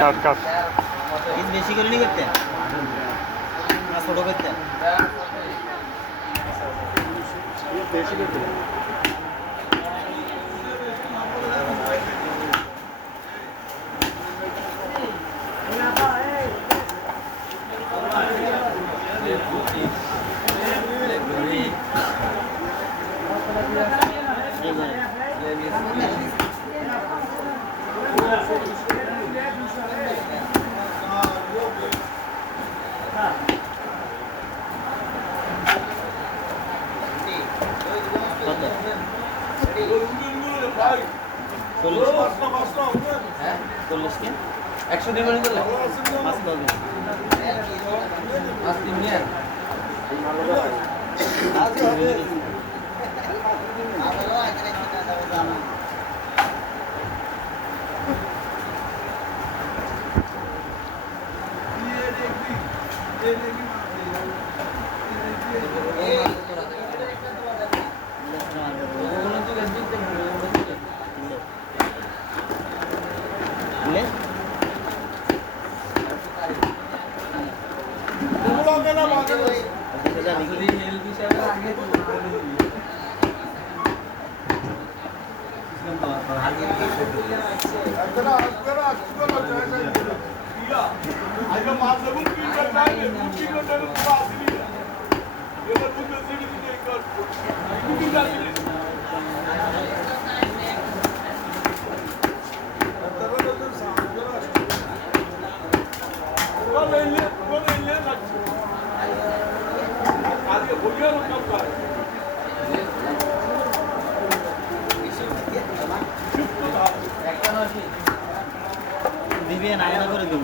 কাট কাট বেশি করে নি করতে না ছোট করতে বেশি করতে একশো দিন মানে করলে আজ দিন নিয়ে দিবে না না করে দিব